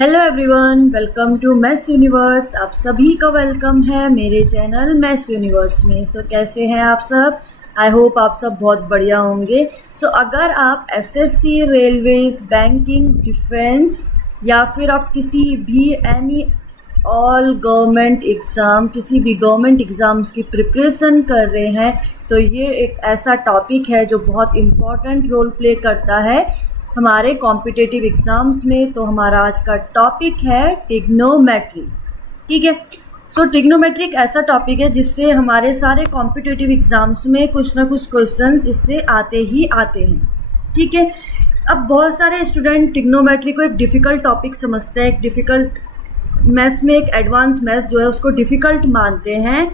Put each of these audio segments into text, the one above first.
Hello everyone, welcome to maths universe. आप सभी का वेलकम है मेरे चैनल मैथ्स यूनिवर्स में। कैसे हैं आप सब? आई होप आप सब बहुत बढ़िया होंगे। अगर आप एसएससी, रेलवेज, बैंकिंग, डिफेंस या फिर आप किसी भी ऑल गवर्नमेंट एग्ज़ाम, किसी भी गवर्नमेंट एग्ज़ाम्स की प्रिपरेशन कर रहे हैं तो ये एक ऐसा टॉपिक है जो बहुत इम्पॉर्टेंट रोल प्ले करता है हमारे कॉम्पिटिटिव एग्ज़ाम्स में। तो हमारा आज का टॉपिक है टिग्नोमेट्री। ठीक है। टिग्नोमेट्री एक ऐसा टॉपिक है जिससे हमारे सारे कॉम्पिटिटिव एग्ज़ाम्स में कुछ ना कुछ क्वेश्चंस इससे आते ही आते हैं। ठीक है। अब बहुत सारे स्टूडेंट टिग्नोमेट्री को एक डिफ़िकल्ट टॉपिक समझते हैं, एक डिफ़िकल्ट मैथ्स में, एक एडवांस मैथ्स जो है उसको डिफ़िकल्ट मानते हैं।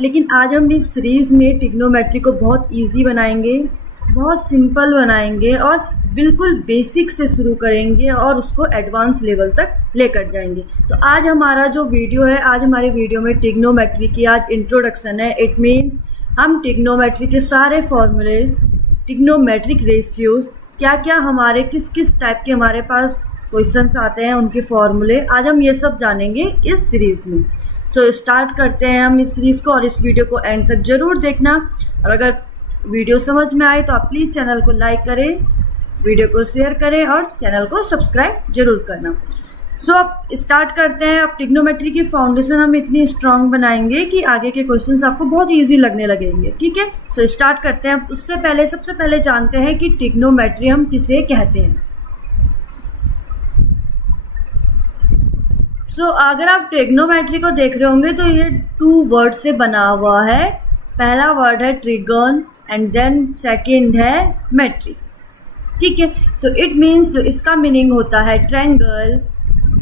लेकिन आज हम इस सीरीज़ में टिग्नोमेट्री को बहुत ईजी बनाएंगे, बहुत सिंपल बनाएंगे और बिल्कुल बेसिक से शुरू करेंगे और उसको एडवांस लेवल तक लेकर जाएंगे। तो आज हमारा जो वीडियो है, आज हमारे वीडियो में टिग्नोमेट्री की आज इंट्रोडक्शन है। इट मीन्स हम टिग्नोमेट्री के सारे फॉर्मूलेज, टिग्नोमेट्रिक रेशियोज, क्या क्या हमारे किस किस टाइप के हमारे पास क्वेश्चंस आते हैं, उनके फॉर्मूले, आज हम ये सब जानेंगे इस सीरीज़ में। स्टार्ट करते हैं हम इस सीरीज़ को और इस वीडियो को एंड तक ज़रूर देखना। और अगर वीडियो समझ में आए तो आप प्लीज़ चैनल को लाइक करें, वीडियो को शेयर करें और चैनल को सब्सक्राइब जरूर करना। अब स्टार्ट करते हैं। अब टिग्नोमेट्री की फाउंडेशन हम इतनी स्ट्रांग बनाएंगे कि आगे के क्वेश्चंस आपको बहुत इजी लगने लगेंगे। ठीक है। स्टार्ट करते हैं। उससे पहले सबसे पहले जानते हैं कि टिग्नोमेट्री हम किसे कहते हैं। अगर आप टिग्नोमेट्री को देख रहे होंगे तो ये 2 वर्ड से बना हुआ है। पहला वर्ड है ट्रिगन एंड देन सेकेंड है मेट्री। ठीक है। तो इट मीन्स जो इसका मीनिंग होता है ट्रायंगल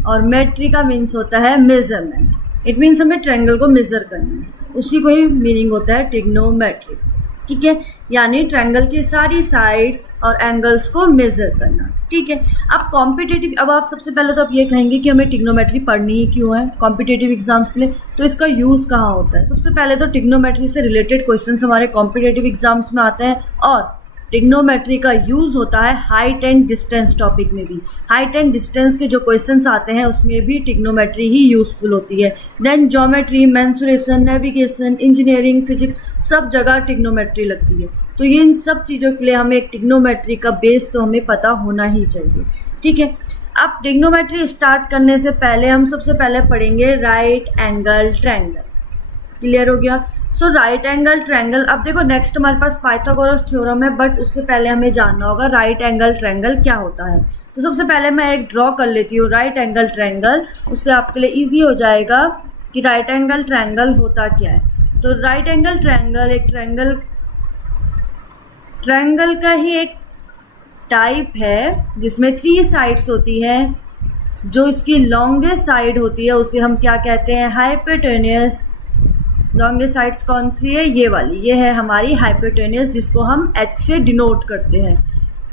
और मेट्री का मीन्स होता है मेजरमेंट। इट मीन्स हमें ट्रायंगल को मेजर करना है, उसी को ही मीनिंग होता है टिग्नोमेट्री। ठीक है। यानी ट्रायंगल की सारी साइड्स और एंगल्स को मेजर करना। ठीक है। अब कॉम्पिटिटिव, अब आप सबसे पहले तो आप ये कहेंगे कि हमें टिग्नोमेट्री पढ़नी ही क्यों है कॉम्पिटिटिव एग्जाम्स के लिए। तो इसका यूज़ कहाँ होता है? सबसे पहले तो टिग्नोमेट्री से रिलेटेड क्वेश्चंस हमारे कॉम्पिटिटिव एग्जाम्स में आते हैं और टिग्नोमेट्री का यूज़ होता है हाइट एंड डिस्टेंस टॉपिक में भी। हाइट एंड डिस्टेंस के जो क्वेश्चंस आते हैं उसमें भी टिग्नोमेट्री ही यूज़फुल होती है। Then geometry, mensuration, navigation, engineering, physics, सब जगह टिग्नोमेट्री लगती है। तो ये इन सब चीज़ों के लिए हमें एक टिग्नोमेट्री का बेस तो हमें पता होना ही चाहिए। ठीक है। अब टिग्नोमेट्री स्टार्ट करने से पहले हम सबसे पहले पढ़ेंगे राइट एंगल ट्रायंगल। क्लियर हो गया? Right angle triangle. अब देखो नेक्स्ट हमारे पास पाइथागोरस थ्योरम है, बट उससे पहले हमें जानना होगा राइट एंगल ट्रायंगल क्या होता है। तो सबसे पहले मैं एक ड्रॉ कर लेती हूँ राइट एंगल ट्रायंगल, उससे आपके लिए इजी हो जाएगा कि राइट एंगल ट्रायंगल होता क्या है। तो राइट एंगल ट्रायंगल एक ट्रायंगल का ही एक टाइप है जिसमें 3 साइड्स होती हैं। जो इसकी लॉन्गेस्ट साइड होती है उसे हम क्या कहते हैं? हाइपोटेन्यूस। लॉन्गेस्ट साइड्स कौन सी है? ये वाली, ये है हमारी हाइपोटेन्यूस, जिसको हम H से डिनोट करते हैं।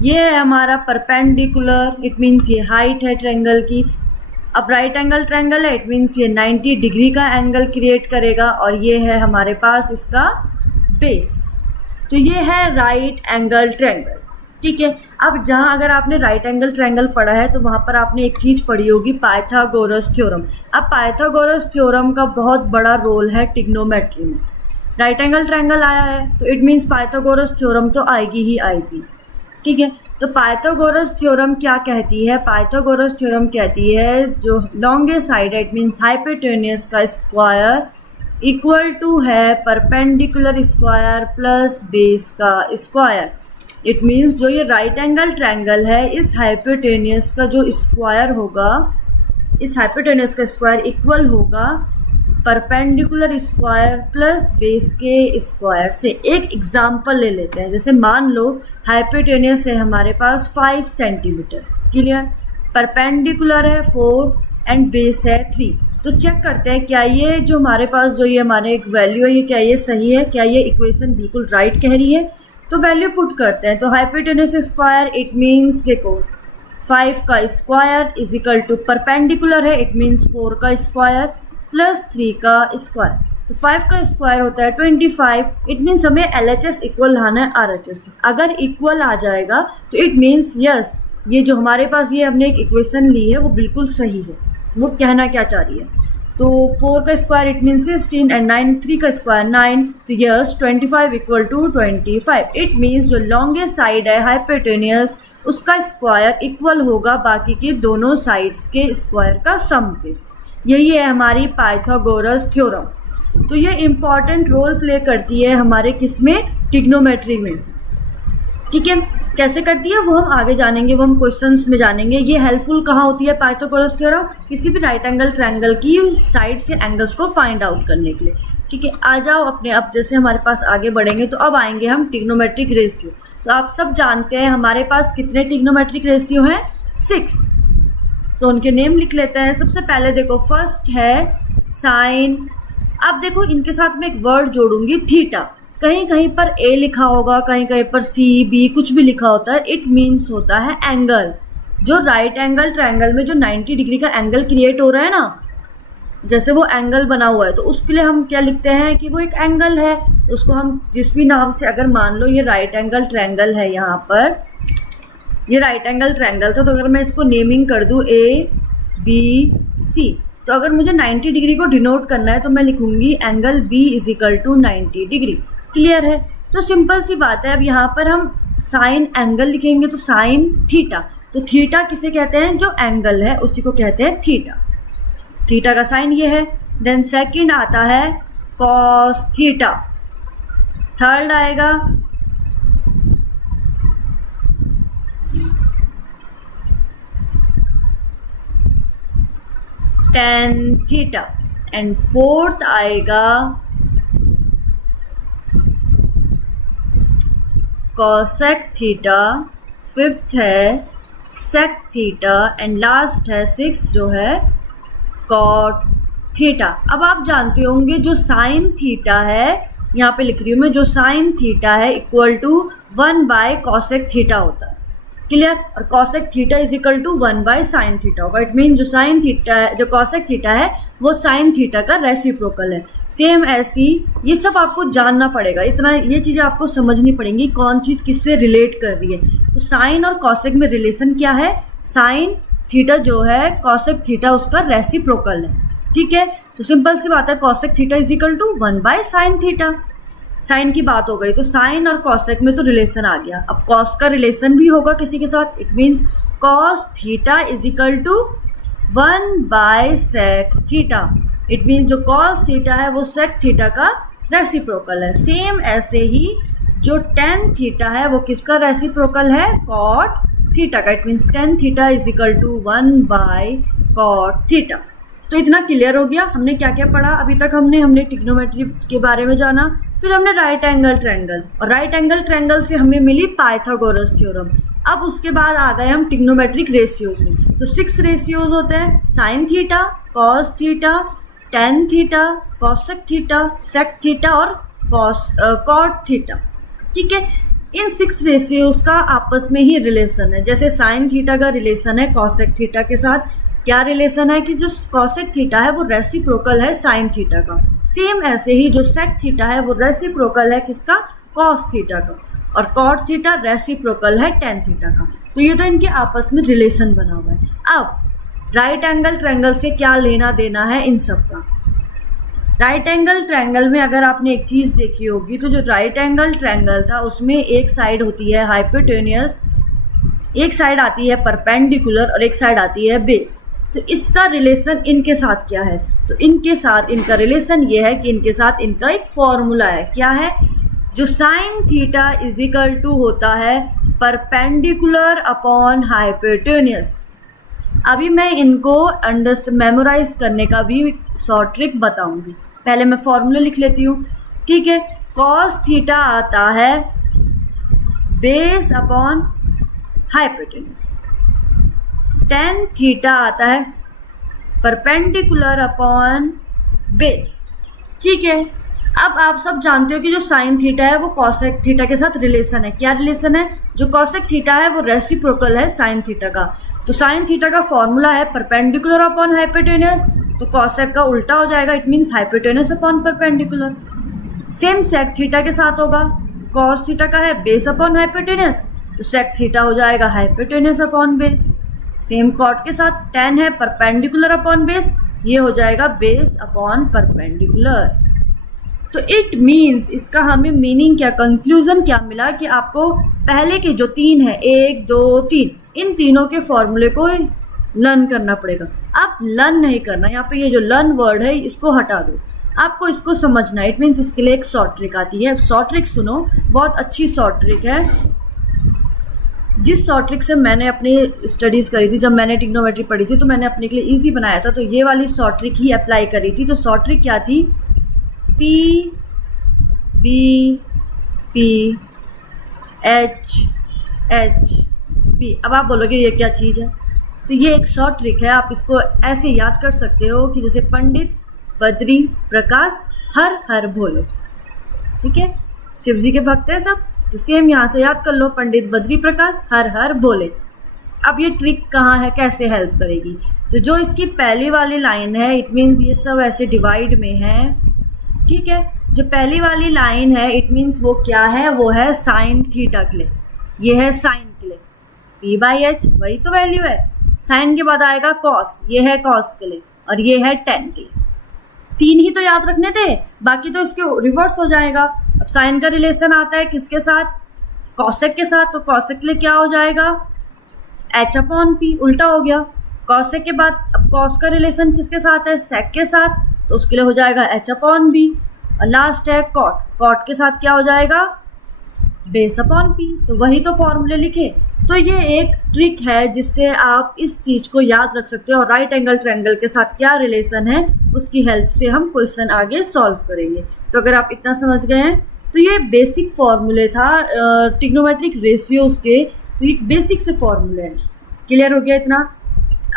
ये है हमारा परपेंडिकुलर, इट मीन्स ये हाइट है ट्रायंगल की। अब राइट एंगल ट्रायंगल है, इट मीन्स ये 90 डिग्री का एंगल क्रिएट करेगा और ये है हमारे पास इसका बेस। तो ये है राइट एंगल ट्रायंगल। ठीक है। अब जहाँ अगर आपने राइट एंगल ट्रायंगल पढ़ा है तो वहाँ पर आपने एक चीज़ पढ़ी होगी, पाइथागोरस थ्योरम। अब पाइथागोरस थ्योरम का बहुत बड़ा रोल है टिग्नोमेट्री में। राइट एंगल ट्रायंगल आया है तो इट मीन्स पाइथागोरस थ्योरम तो आएगी ही आएगी। ठीक है। तो पाइथागोरस थ्योरम क्या कहती है? पाइथागोरस थ्योरम कहती है जो लॉन्गेस्ट साइड है, इट मीन्स हाइपोटेन्यूस का स्क्वायर इक्वल टू है परपेंडिकुलर स्क्वायर प्लस बेस का स्क्वायर। इट मीन्स जो ये राइट एंगल ट्रायंगल है, इस हाइपोटेन्यूस का जो स्क्वायर होगा, इस हाइपोटेन्यूस का स्क्वायर इक्वल होगा परपेंडिकुलर स्क्वायर प्लस बेस के स्क्वायर से। एक एग्जांपल ले लेते हैं। जैसे मान लो हाइपोटेन्यूस है हमारे पास 5 सेंटीमीटर। क्लियर? परपेंडिकुलर है 4 एंड बेस है 3। तो चेक करते हैं क्या ये जो हमारे पास जो ये हमारे एक वैल्यू है, ये क्या ये सही है? क्या ये इक्वेशन बिल्कुल राइट कह रही है? तो वैल्यू पुट करते हैं। तो हाइपोटेन्यूस स्क्वायर, इट मीन्स देखो 5 का square is equal to perpendicular है, इट मीन्स 4 का स्क्वायर प्लस 3 का स्क्वायर। तो 5 का स्क्वायर होता है 25। इट मीन्स हमें LHS इक्वल लाना है RHS। अगर इक्वल आ जाएगा तो इट मीन्स यस ये जो हमारे पास ये हमने एक इक्वेशन ली है वो बिल्कुल सही है। वो कहना क्या चाह रही है, तो 4 का स्क्वायर इट मीन 16 एंड 9 3 का स्क्वायर 9, तो yes 25 equal to 25। It means जो लॉन्गेस्ट साइड है हाइपोटेनियस उसका स्क्वायर इक्वल होगा बाकी के दोनों साइड्स के स्क्वायर का सम के। यही है हमारी पाइथागोरस थ्योरम। तो ये इम्पॉर्टेंट रोल प्ले करती है हमारे किसमें, ट्रिग्नोमेट्री में। ठीक है, कैसे करती है वो हम आगे जानेंगे, वो हम क्वेश्चंस में जानेंगे। ये हेल्पफुल कहाँ होती है पाइथागोरस थ्योरम, किसी भी राइट एंगल ट्रायंगल की साइड से एंगल्स को फाइंड आउट करने के लिए। ठीक है, आ जाओ अपने, अब जैसे हमारे पास आगे बढ़ेंगे तो अब आएंगे हम ट्रिग्नोमेट्रिक रेशियो। तो आप सब जानते हैं हमारे पास कितने ट्रिग्नोमेट्रिक रेशियो हैं, 6। तो उनके नेम लिख लेते हैं। सबसे पहले देखो फर्स्ट है साइन। अब देखो इनके साथ में एक वर्ड जोड़ूंगी थीटा। कहीं कहीं पर ए लिखा होगा, कहीं कहीं पर सी बी कुछ भी लिखा होता है। इट मीन्स होता है एंगल। जो राइट एंगल ट्रायंगल में जो 90 डिग्री का एंगल क्रिएट हो रहा है ना, जैसे वो एंगल बना हुआ है, तो उसके लिए हम क्या लिखते हैं कि वो एक एंगल है। उसको हम जिस भी नाम से, अगर मान लो ये राइट एंगल ट्रायंगल है, यहाँ पर ये राइट एंगल ट्रायंगल था, तो अगर मैं इसको नेमिंग कर दूँ ए बी सी, तो अगर मुझे 90 डिग्री को डिनोट करना है तो मैं लिखूंगी angle B is equal to 90 degree. Clear है? तो सिंपल सी बात है। अब यहाँ पर हम साइन एंगल लिखेंगे तो साइन थीटा। तो थीटा किसे कहते हैं, जो एंगल है उसी को कहते हैं थीटा। थीटा का साइन ये है। देन सेकंड आता है कॉस थीटा। थर्ड आएगा टेन थीटा एंड फोर्थ आएगा कॉसेक थीटा। फिफ्थ है सेक थीटा एंड लास्ट है सिक्स्थ जो है कॉट थीटा। अब आप जानते होंगे जो साइन थीटा है, यहाँ पे लिख रही हूँ मैं, जो साइन थीटा है equal to 1 by cosec theta होता है। क्लियर? और cosec theta is equal to 1 by sine theta होगा। इट मीन जो साइन थीटा है, जो कॉसेक थीटा है वो साइन थीटा का रेसिप्रोकल है। सेम ऐसी ये सब आपको जानना पड़ेगा, इतना ये चीज़ें आपको समझनी पड़ेंगी कौन चीज़ किससे रिलेट कर रही है। तो साइन और कॉसेक में रिलेशन क्या है, साइन थीटा जो है कॉसेक थीटा उसका रेसिप्रोकल है। ठीक है, तो सिंपल सी बात है, cosec theta is equal to 1 by sine theta. Sine की बात हो गई तो साइन और कॉसेक में तो रिलेशन आ गया। अब कॉस का रिलेशन भी होगा किसी के साथ। It means cos theta is equal to 1 by sec theta. It means जो कॉस थीटा है वो सेक थीटा का रेसिप्रोकल है। सेम ऐसे ही जो टेन थीटा है वो किसका रेसिप्रोकल है, कॉट थीटा का। It means tan theta is equal to 1 by cot theta. तो इतना क्लियर हो गया। हमने क्या क्या पढ़ा अभी तक, हमने ट्रिग्नोमेट्री के बारे में जाना, फिर हमने राइट एंगल ट्रायंगल, और राइट एंगल ट्रायंगल से हमें मिली पाइथागोरस थ्योरम। अब उसके बाद आ गए हम ट्रिग्नोमेट्रिक रेशियोज में। तो 6 रेशियोज होते हैं, sine theta, cos theta, tan theta, cosec theta, sec theta और कॉट थीटा। ठीक है, इन 6 रेशियोज का आपस में ही रिलेशन है। जैसे साइन थीटा का रिलेशन है कॉसेक थीटा के साथ, क्या रिलेशन है कि जो कॉसेक थीटा है वो रेसिप्रोकल है साइन थीटा का। सेम ऐसे ही जो सेक थीटा है वो रेसिप्रोकल है किसका, कॉस थीटा का, और कॉट थीटा रेसिप्रोकल है टेन थीटा का। तो ये तो इनके आपस में रिलेशन बना हुआ है। अब राइट एंगल ट्रायंगल से क्या लेना देना है इन सब का। राइट एंगल ट्रायंगल में अगर आपने एक चीज़ देखी होगी तो जो राइट एंगल ट्रायंगल था उसमें एक साइड होती है हाइपोटेनियस, एक साइड आती है परपेंडिकुलर और एक साइड आती है बेस। तो इसका रिलेशन इनके साथ क्या है, तो इनके साथ इनका रिलेशन ये है कि इनके साथ इनका एक फॉर्मूला है। क्या है, जो sine theta is equal to होता है परपेंडिकुलर अपॉन हाइपोटेनियस। अभी मैं इनको मेमोराइज करने का भी शॉर्ट ट्रिक बताऊंगी। पहले मैं फॉर्मूला लिख लेती हूँ। ठीक है, कॉस थीटा आता है base upon hypotenuse, tan theta आता है परपेंडिकुलर अपॉन बेस। ठीक है, अब आप सब जानते हो कि जो साइन थीटा है वो कॉसेक थीटा के साथ रिलेशन है। क्या रिलेशन है, जो कॉसेक थीटा है वो रेसिप्रोकल है साइन थीटा का। तो साइन थीटा का फॉर्मूला है परपेंडिकुलर अपॉन हाइपोटेनियस, तो कॉसेक का उल्टा हो जाएगा, it means hypotenuse upon perpendicular. Same sec theta के साथ होगा, कॉस थीटा का है बेस अपॉन हाइपोटेनियस, तो सेक थीटा हो जाएगा hypotenuse upon base. Same cot के साथ tan है परपेंडिकुलर अपॉन बेस, ये हो जाएगा बेस अपॉन परपेंडिकुलर। तो इट मीन्स इसका हमें मीनिंग क्या, कंक्लूजन क्या मिला कि आपको पहले के जो 3 है 1 2 3 इन तीनों के फॉर्मूले को लर्न करना पड़ेगा। आप लर्न नहीं करना, यहाँ पे ये जो लर्न वर्ड है इसको हटा दो, आपको इसको समझना। इट मीन्स इसके लिए एक शॉर्ट ट्रिक आती है, शॉर्ट ट्रिक सुनो, बहुत अच्छी शॉर्ट ट्रिक है, जिस शॉर्ट ट्रिक से मैंने अपनी स्टडीज़ करी थी। जब मैंने ट्रिग्नोमेट्री पढ़ी थी तो मैंने अपने के लिए इजी बनाया था, तो ये वाली शॉर्ट ट्रिक ही अप्लाई करी थी। तो शॉर्ट ट्रिक क्या थी, P B P H H P. अब आप बोलोगे ये क्या चीज़ है, तो ये एक शॉर्ट ट्रिक है, आप इसको ऐसे याद कर सकते हो कि जैसे पंडित बद्री प्रकाश हर हर भोले, ठीक है, शिव जी के भक्त हैं सब, तो सेम यहाँ से याद कर लो, पंडित बद्री प्रकाश हर हर भोले। अब ये ट्रिक कहाँ है, कैसे हेल्प करेगी, तो जो इसकी पहली वाली लाइन है, इट मीन्स ये सब ऐसे डिवाइड में है, ठीक है। जो पहली वाली लाइन है इट मीन्स वो क्या है, वो है साइन थीटा के लिए, ये है साइन के लिए, पी बाई एच वही तो वैल्यू है। साइन के बाद आएगा कॉस, ये है कॉस के लिए, और ये है टेन के लिए। 3 ही तो याद रखने थे, बाकी तो इसके रिवर्स हो जाएगा। अब साइन का रिलेशन आता है किसके साथ, कॉसेक के साथ, तो कॉसेक के लिए क्या हो जाएगा, एच अपॉन पी, उल्टा हो गया। कॉसेक के बाद अब कॉस का रिलेशन किसके साथ है, सेक के साथ, तो उसके लिए हो जाएगा एच अपॉन बी। और लास्ट है कॉट, कॉट के साथ क्या हो जाएगा, बेस अपॉन पी। तो वही तो फॉर्मूले लिखे। तो ये एक ट्रिक है जिससे आप इस चीज़ को याद रख सकते हो, और राइट एंगल ट्रायंगल के साथ क्या रिलेशन है उसकी हेल्प से हम क्वेश्चन आगे सॉल्व करेंगे। तो अगर आप इतना समझ गए हैं तो ये बेसिक फॉर्मूले था ट्रिग्नोमेट्रिक रेशियोज के, तो ये बेसिक से फॉर्मूले हैं। क्लियर हो गया इतना।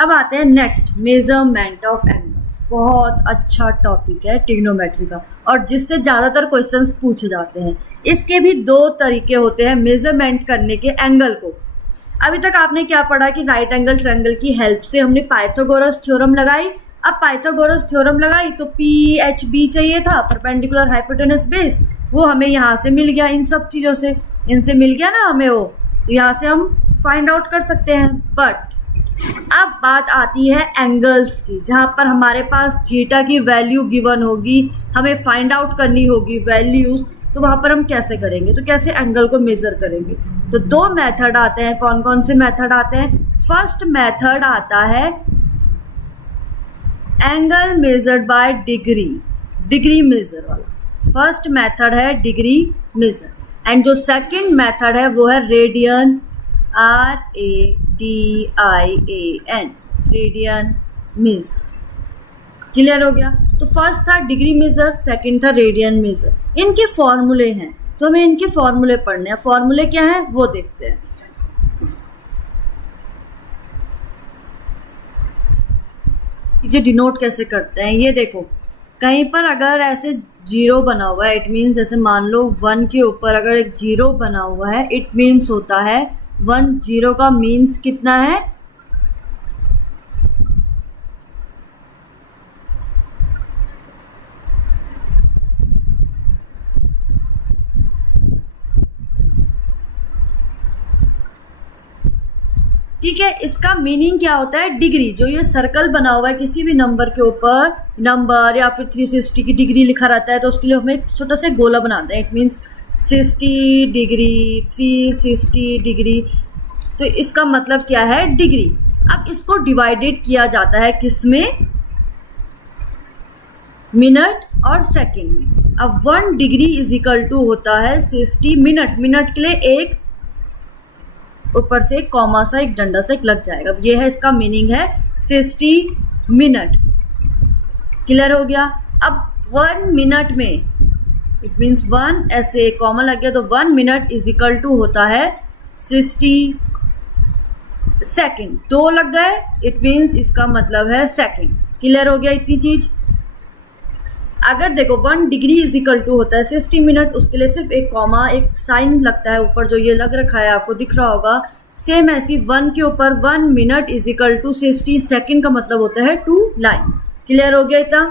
अब आते हैं नेक्स्ट, मेजरमेंट ऑफ एंगल्स। बहुत अच्छा टॉपिक है ट्रिग्नोमेट्री का, और जिससे ज़्यादातर क्वेश्चंस पूछे जाते हैं। इसके भी 2 तरीके होते हैं मेजरमेंट करने के एंगल को। अभी तक आपने क्या पढ़ा कि राइट एंगल ट्रायंगल की हेल्प से हमने पाइथागोरस थ्योरम लगाई। अब पाइथागोरस थ्योरम लगाई तो पी एच बी चाहिए था, परपेंडिकुलर हाइपोटेन्यूस बेस, वो हमें यहाँ से मिल गया, इन सब चीज़ों से, इनसे मिल गया ना हमें वो, तो यहाँ से हम फाइंड आउट कर सकते हैं। बट अब बात आती है एंगल्स की, जहाँ पर हमारे पास थीटा की वैल्यू गिवन होगी, हमें फाइंड आउट करनी होगी वैल्यूज, तो वहाँ पर हम कैसे करेंगे, तो कैसे एंगल को मेजर करेंगे। तो 2 मेथड आते हैं। कौन कौन से मेथड आते हैं, फर्स्ट मेथड आता है angle measured by degree, degree measure वाला फर्स्ट मेथड है डिग्री मेजर। एंड जो सेकंड मेथड है वो है radian, RADIAN, radian measure. Clear हो गया। तो फर्स्ट था डिग्री मेजर, सेकंड था रेडियन मेजर। इनके फॉर्मूले हैं, तो हमें इनके फॉर्मूले पढ़ने हैं। फॉर्मूले क्या है वो देखते हैं। ये डिनोट कैसे करते हैं, ये देखो, कहीं पर अगर ऐसे 0 बना हुआ है, इट मीन्स जैसे मान लो 1 के ऊपर अगर एक 0 बना हुआ है, इट मीन्स होता है 1, 0 का मीन्स कितना है, ठीक है। इसका मीनिंग क्या होता है, डिग्री, जो ये सर्कल बना हुआ है किसी भी नंबर के ऊपर, नंबर या फिर 360 की डिग्री लिखा रहता है, तो उसके लिए हम एक छोटा सा गोला बनाते हैं। इट मीन्स 60 डिग्री, 360 डिग्री, तो इसका मतलब क्या है, डिग्री। अब इसको डिवाइडेड किया जाता है किसमें, मिनट और सेकंड में। अब 1 डिग्री इज इक्वल टू होता है 60 मिनट। मिनट के लिए एक ऊपर से एक कॉमा सा, एक डंडा सा एक लग जाएगा। ये है इसका मीनिंग है 60 मिनट। क्लियर हो गया। अब 1 मिनट में, इट मीन्स 1 ऐसे कॉमा लग गया, तो 1 मिनट इज इक्वल टू होता है 60 सेकेंड। 2 लग गए, इट मीन्स इसका मतलब है सेकेंड। क्लियर हो गया इतनी चीज। अगर देखो 1 डिग्री इज इक्वल टू होता है 60 मिनट, उसके लिए सिर्फ एक कॉमा, एक साइन लगता है ऊपर, जो ये लग रखा है आपको दिख रहा होगा। सेम ऐसी 1 के ऊपर 1 minute is equal to 60 second का मतलब होता है 2 लाइन्स। क्लियर हो गया इतना।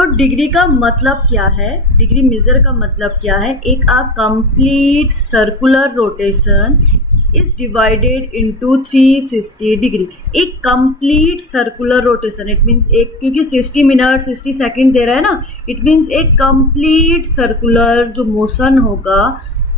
सो डिग्री का मतलब क्या है, डिग्री मेजर का मतलब क्या है, एक a complete circular rotation is divided into 360 degree. एक complete circular rotation, it means एक, क्योंकि 60 मिनट 60 सेकेंड दे रहा है ना, इट मीन्स एक कंप्लीट सर्कुलर जो मोशन होगा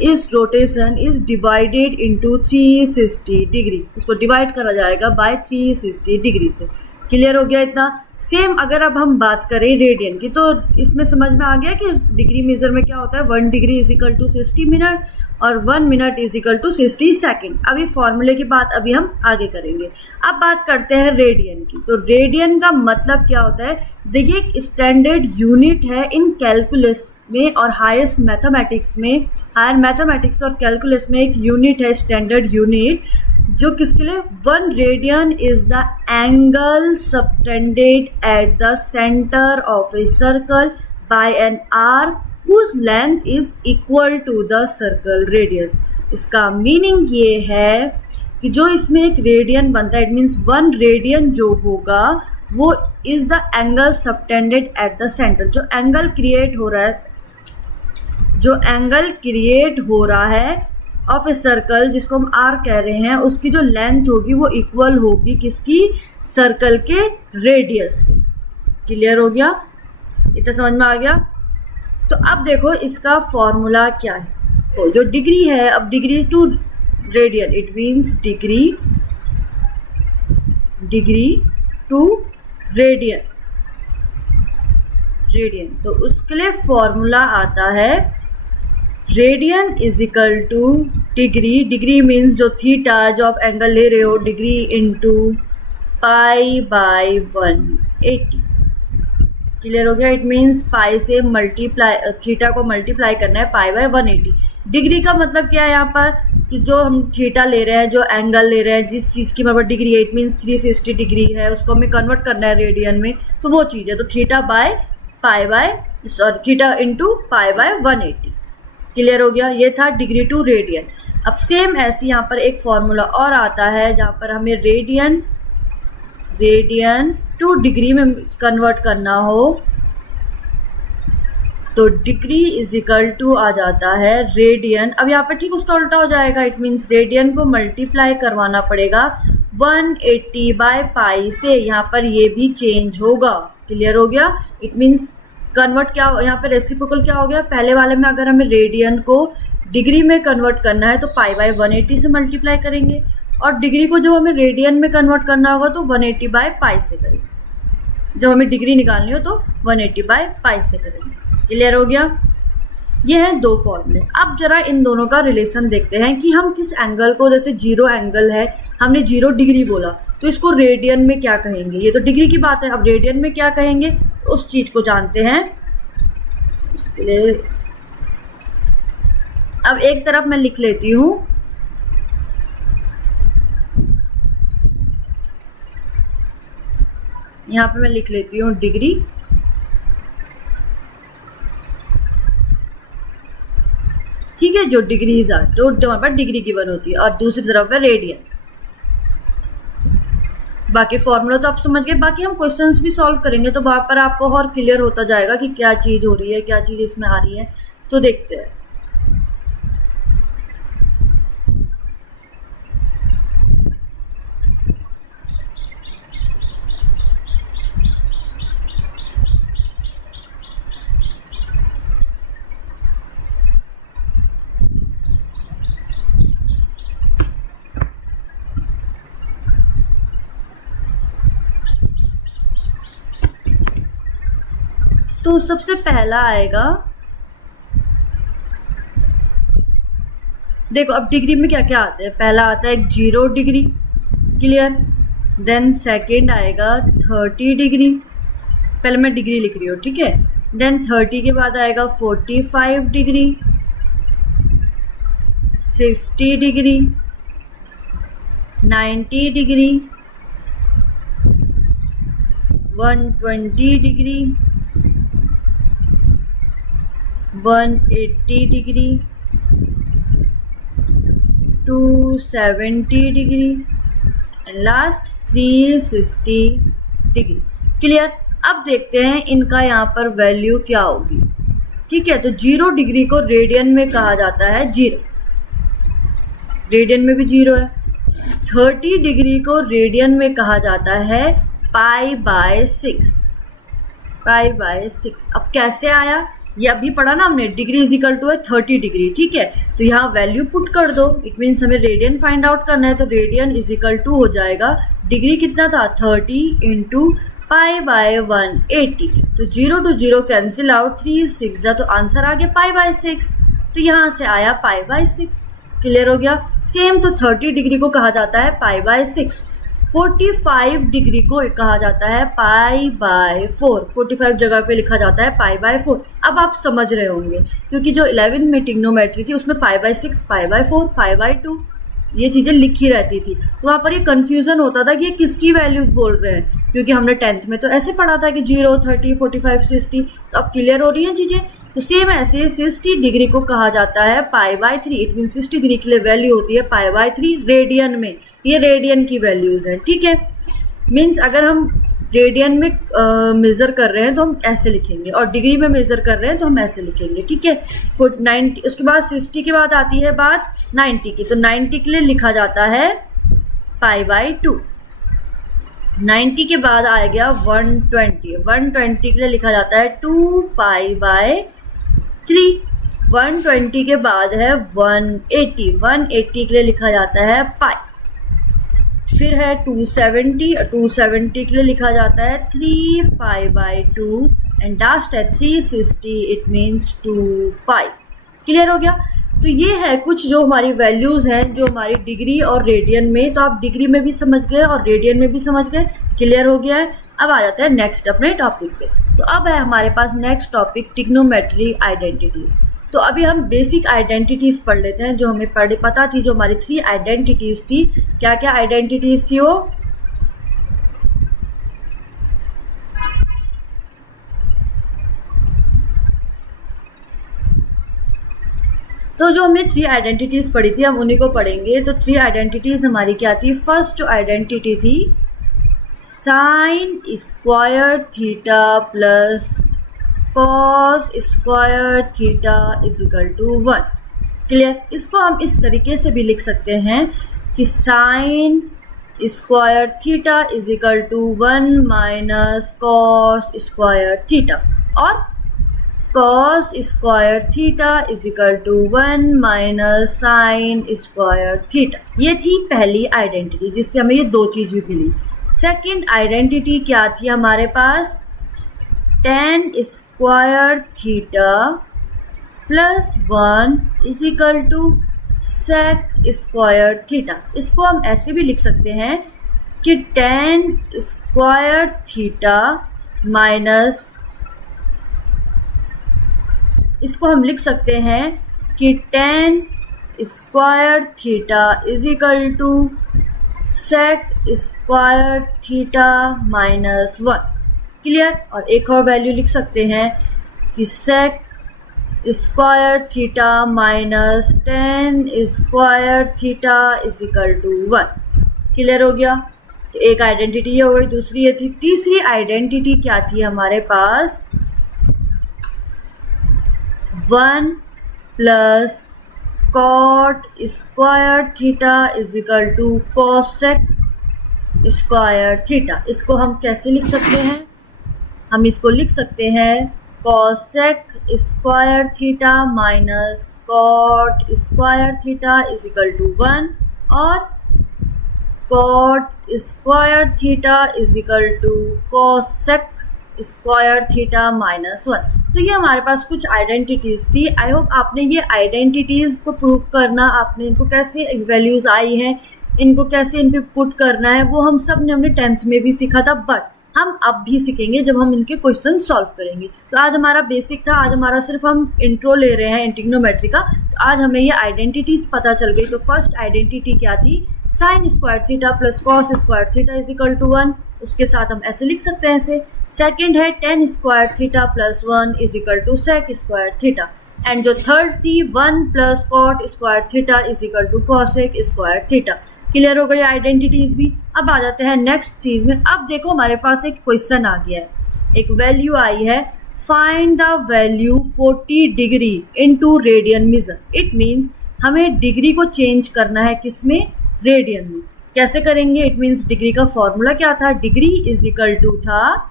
इस rotation is divided into 360 degree, उसको डिवाइड करा जाएगा बाय 360 डिग्री से। क्लियर हो गया इतना। सेम अगर अब हम बात करें रेडियन की, तो इसमें समझ में आ गया कि डिग्री मेजर में क्या होता है, 1 degree is equal to 60 minute और 1 minute is equal to 60 second. अभी फॉर्मूले की बात अभी हम आगे करेंगे। अब बात करते हैं रेडियन की। तो रेडियन का मतलब क्या होता है, देखिए एक स्टैंडर्ड यूनिट है इन कैलकुलस में और हाईएस्ट मैथमेटिक्स में, हायर मैथमेटिक्स और कैलकुलस में एक यूनिट है स्टैंडर्ड यूनिट, जो किसके लिए, 1 radian is the angle subtended at the centre of a circle by an arc whose length is equal to the circle radius। इसका मीनिंग ये है कि जो इसमें एक रेडियन बनता है, इट मीन्स 1 रेडियन जो होगा वो is the angle subtended at the centre. जो एंगल क्रिएट हो रहा है, जो एंगल क्रिएट हो रहा है ऑफ ए सर्कल, जिसको हम आर कह रहे हैं, उसकी जो लेंथ होगी वो इक्वल होगी किसकी, सर्कल के रेडियस से। क्लियर हो गया, इतना समझ में आ गया। तो अब देखो इसका फॉर्मूला क्या है। तो जो डिग्री है, अब degree to radian, it means degree to radian, तो उसके लिए फॉर्मूला आता है radian is equal to degree means जो थीटा, जो आप एंगल ले रहे हो, degree into pi by 180। Clear हो गया। इट मीन्स पाई से मल्टीप्लाई, थीटा को मल्टीप्लाई करना है पाई बाय 180। डिग्री का मतलब क्या है यहाँ पर, कि जो हम थीटा ले रहे हैं, जो एंगल ले रहे हैं, जिस चीज़ की मतलब डिग्री है, इट मीन्स 360 डिग्री है, उसको हमें कन्वर्ट करना है रेडियन में, तो वो चीज़ है। तो theta by pi by, sorry theta into pi by 180। Clear हो गया, ये था डिग्री टू रेडियन। अब सेम ऐसे यहाँ पर एक फॉर्मूला और आता है जहाँ पर हमें रेडियन टू डिग्री में कन्वर्ट करना हो, तो डिग्री इज इक्वल टू आ जाता है रेडियन। अब यहाँ पर ठीक उसका उल्टा हो जाएगा, इट मीन्स रेडियन को मल्टीप्लाई करवाना पड़ेगा 180 बाय पाई से, यहाँ पर ये भी चेंज होगा। क्लियर हो गया। इट मीन्स कन्वर्ट क्या, यहाँ पे रेसिप्रोकल क्या हो गया, पहले वाले में अगर हमें रेडियन को डिग्री में कन्वर्ट करना है तो पाई बाय 180 से मल्टीप्लाई करेंगे, और डिग्री को जब हमें रेडियन में कन्वर्ट करना होगा तो 180 बाय पाई से करेंगे। जब हमें डिग्री निकालनी हो तो 180 बाय पाई से करेंगे। क्लियर हो गया। ये हैं दो फॉर्मूले। अब जरा इन दोनों का रिलेशन देखते हैं कि हम किस एंगल को, जैसे 0 एंगल है, हमने 0 डिग्री बोला, तो इसको रेडियन में क्या कहेंगे। ये तो डिग्री की बात है, अब रेडियन में क्या कहेंगे, तो उस चीज को जानते हैं। इसके लिए अब एक तरफ मैं लिख लेती हूँ, यहाँ पे मैं लिख लेती हूँ डिग्री, ठीक है, जो डिग्रीज आर, तो हमारे पास डिग्री गिवन होती है, और दूसरी तरफ है रेडियन। बाकी फॉर्मूला तो आप समझ गए, बाकी हम क्वेश्चंस भी सॉल्व करेंगे तो वहां पर आपको और क्लियर होता जाएगा कि क्या चीज हो रही है, क्या चीज इसमें आ रही है। तो देखते हैं। तो सबसे पहला आएगा, देखो अब डिग्री में क्या क्या आते हैं। पहला आता है 0 डिग्री, क्लियर। देन सेकंड आएगा 30 डिग्री, पहले मैं डिग्री लिख रही हूँ, ठीक है। देन 30 के बाद आएगा 45 degree, 60 degree, 90 degree, 120 degree, 180 degree, 270 degree and last 360 degree. Clear. अब देखते हैं इनका यहाँ पर वैल्यू क्या होगी। ठीक है, तो 0 डिग्री को रेडियन में कहा जाता है 0, रेडियन में भी 0 है। 30 डिग्री को रेडियन में कहा जाता है π/6, π/6। अब कैसे आया, ये अभी पढ़ा ना हमने, डिग्री इज इक्वल टू है 30 डिग्री। ठीक है, तो यहाँ वैल्यू पुट कर दो, इट मीन्स हमें रेडियन फाइंड आउट करना है, तो रेडियन इज इक्वल टू हो जाएगा, डिग्री कितना था 30 इंटू π/180, तो 0 to 0 कैंसिल आउट, 3 6 जा, तो आंसर आ गया π/6, तो यहाँ से आया π/6। क्लियर हो गया। सेम तो 30 डिग्री को कहा जाता है π/6, 45 डिग्री को कहा जाता है π/4, 45 जगह पे लिखा जाता है π/4। अब आप समझ रहे होंगे क्योंकि जो 11th में ट्रिग्नोमेट्री थी उसमें π/6, π/4, π/2 ये चीज़ें लिखी रहती थी, तो वहाँ पर ये कन्फ्यूज़न होता था कि ये किसकी वैल्यू बोल रहे हैं, क्योंकि हमने 10th में तो ऐसे पढ़ा था कि 0, 30, 45, 60। तो अब क्लियर हो रही हैं चीज़ें। तो सेम ऐसे 60 डिग्री को कहा जाता है π/3, इट मीन 60 डिग्री के लिए वैल्यू होती है π/3 रेडियन में, ये रेडियन की वैल्यूज़ हैं। ठीक है, मीन्स अगर हम रेडियन में मेज़र कर रहे हैं तो हम ऐसे लिखेंगे, और डिग्री में मेज़र कर रहे हैं तो हम ऐसे लिखेंगे। ठीक है, 90, उसके बाद 60 के बाद आती है बात 90 की, तो 90 के लिए लिखा जाता है π/2। 90 के बाद आ गया 120, 120 के लिए लिखा जाता है 2π/3। 120 के बाद है 180, 180 के लिए लिखा जाता है पाई। फिर है 270, 270 के लिए लिखा जाता है 3π/2 एंड लास्ट है 360, इट मीन्स 2π। क्लियर हो गया। तो ये है कुछ जो हमारी वैल्यूज़ हैं जो हमारी डिग्री और रेडियन में, तो आप डिग्री में भी समझ गए और रेडियन में भी समझ गए। क्लियर हो गया है। अब आ जाता है नेक्स्ट अपने टॉपिक पे। तो अब है हमारे पास नेक्स्ट टॉपिक ट्रिग्नोमेट्री आइडेंटिटीज़। तो अभी हम बेसिक आइडेंटिटीज़ पढ़ लेते हैं जो हमें पता थी, जो हमारी 3 आइडेंटिटीज़ थी। क्या क्या आइडेंटिटीज़ थी वो? तो जो हमने 3 आइडेंटिटीज़ पढ़ी थी हम उन्हीं को पढ़ेंगे। तो 3 आइडेंटिटीज़ हमारी क्या थी? फर्स्ट जो आइडेंटिटी थी sine square theta plus cos square theta is equal to 1। Clear. इसको हम इस तरीके से भी लिख सकते हैं कि sine square theta is equal to 1 minus cos square theta, और cos square theta is equal to 1 minus sine square theta. ये थी पहली आइडेंटिटी जिससे हमें ये 2 चीज़ भी मिली। सेकंड आइडेंटिटी क्या थी हमारे पास? tan square theta plus 1 is equal to sec square theta. इसको हम ऐसे भी लिख सकते हैं कि tan स्क्वायर थीटा माइनस, इसको हम लिख सकते हैं कि tan square theta is equal to sec square theta minus 1। Clear. और एक और वैल्यू लिख सकते हैं कि sec square theta minus tan square theta is equal to 1। Clear हो गया। तो एक आइडेंटिटी ये हो गई। दूसरी ये थी, तीसरी आइडेंटिटी क्या थी हमारे पास? 1 plus cot square theta is equal to cosec square theta. इसको हम कैसे लिख सकते हैं? हम इसको लिख सकते हैं cosec square theta minus cot square theta is equal to 1, और cot square theta is equal to cosec square theta minus 1। तो ये हमारे पास कुछ आइडेंटिटीज़ थी। आई होप आपने ये आइडेंटिटीज़ को प्रूफ करना, आपने इनको कैसे वैल्यूज़ आई हैं, इनको कैसे इन पे पुट करना है, वो हम सब ने हमने 10th में भी सीखा था, बट हम अब भी सीखेंगे जब हम इनके क्वेश्चन सॉल्व करेंगे। तो आज हमारा बेसिक था, आज हमारा सिर्फ हम इंट्रो ले रहे हैं ट्रिग्नोमेट्री का। तो आज हमें ये आइडेंटिटीज़ पता चल गई। तो फर्स्ट आइडेंटिटी क्या थी? Sine square theta plus cos square theta is equal to 1। उसके साथ हम ऐसे लिख सकते हैं ऐसे। सेकेंड है tan square theta plus 1 is equal to sec square theta. And जो थर्ड थी 1 plus cot square theta is equal to cosec square theta. Clear हो गई आइडेंटिटीज़ भी। अब आ जाते हैं नेक्स्ट चीज़ में। अब देखो हमारे पास एक क्वेश्चन आ गया है एक वैल्यू आई है, find the value 40 degree into radian metre. It means हमें डिग्री को चेंज करना है किसमें, रेडियन में। कैसे करेंगे, इट मीन्स डिग्री का फॉर्मूला क्या था, डिग्री इज इक्वल टू था,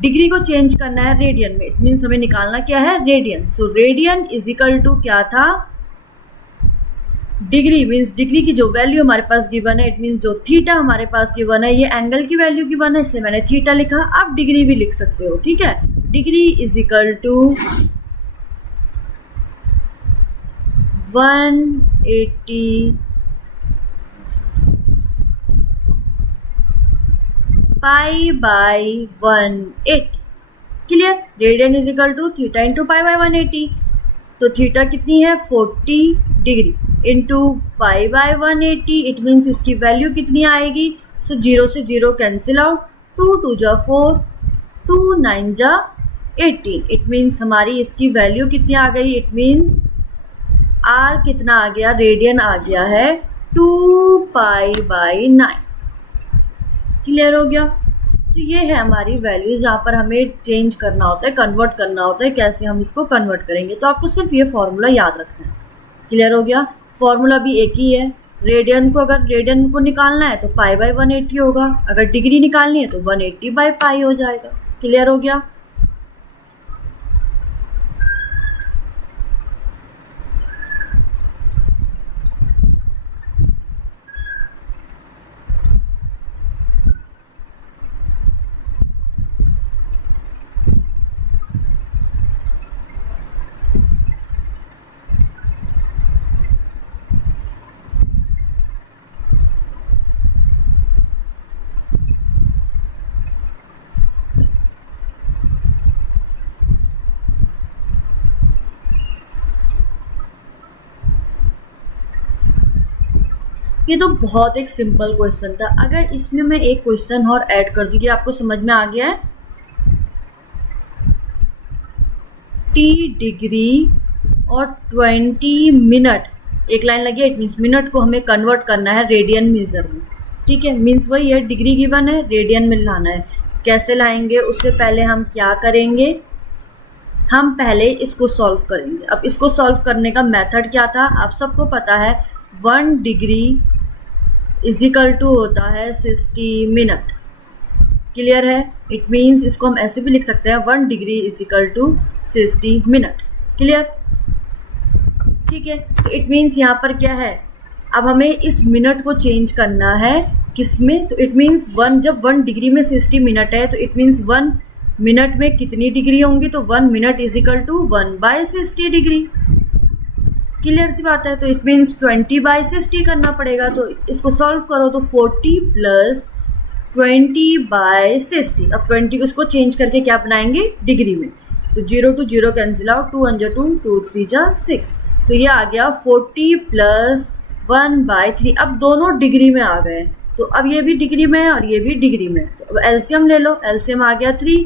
डिग्री को चेंज करना है रेडियन में, इट मीन्स हमें निकालना क्या है, radian. So radian is equal to क्या था, डिग्री मीन्स डिग्री की जो वैल्यू हमारे पास गिवन है, इट मीन्स जो थीटा हमारे पास गिवन है, ये एंगल की वैल्यू गिवन है इसलिए मैंने थीटा लिखा। आप डिग्री भी लिख सकते हो, ठीक है। Degree is equal to 180 pi by 180। Clear. Radian is equal to theta into pi by 180। तो थीटा कितनी है, 40 degree into pi by 180। It means इसकी वैल्यू कितनी आएगी, सो 0 से 0 कैंसिल आउट, 2 2 जा 4, 2 9 जा 18। इट मीन्स हमारी इसकी वैल्यू कितनी आ गई, इट मीन्स आर कितना आ गया, रेडियन आ गया है 2 पाई बाई 9। क्लियर हो गया। तो ये है हमारी वैल्यू जहाँ पर हमें चेंज करना होता है, कन्वर्ट करना होता है, कैसे हम इसको कन्वर्ट करेंगे। तो आपको सिर्फ ये फॉर्मूला याद रखना है। क्लियर हो गया। फॉर्मूला भी एक ही है, रेडियन को अगर रेडियन को निकालना है तो पाई बाई 180 होगा, अगर डिग्री निकालनी है तो 180 बाई पाई हो जाएगा। क्लियर हो गया। ये तो बहुत एक सिंपल क्वेश्चन था। अगर इसमें मैं एक क्वेश्चन और ऐड कर दूँ कि आपको समझ में आ गया है, टी डिग्री और 20 मिनट, एक लाइन लगी है, इट मीन्स मिनट को हमें कन्वर्ट करना है रेडियन मीटर में। ठीक है, मीन्स वही है, डिग्री गिवन है, रेडियन में लाना है। कैसे लाएंगे, उससे पहले हम क्या करेंगे, हम पहले इसको सॉल्व करेंगे। अब इसको सॉल्व करने का मेथड क्या था, आप सबको पता है, 1 डिग्री इज इक्वल टू होता है 60 मिनट। क्लियर है। इट मीन्स इसको हम ऐसे भी लिख सकते हैं, 1 degree is equal to 60 minute. Clear. ठीक है। तो इट मीन्स यहाँ पर क्या है, अब हमें इस मिनट को चेंज करना है किस में, तो इट मीन्स 1, जब 1 डिग्री में 60 मिनट है तो इट मीन्स 1 मिनट में कितनी डिग्री होंगी, तो 1 minute is equal to 1/60 degree. Clear सी बात है। तो इट मीन्स 20/60 करना पड़ेगा। तो इसको सॉल्व करो तो 40 प्लस 20/60। अब 20 को इसको चेंज करके क्या बनाएंगे, डिग्री में। तो 0 to 0 कैंसिल आउट, 2 1 जा 2, 2 3 जा 6। तो ये आ गया 40 प्लस 1/3। अब दोनों डिग्री में आ गए, तो अब ये भी डिग्री में है और ये भी डिग्री में। तो अब एलसीएम ले लो, एलसीएम आ गया 3,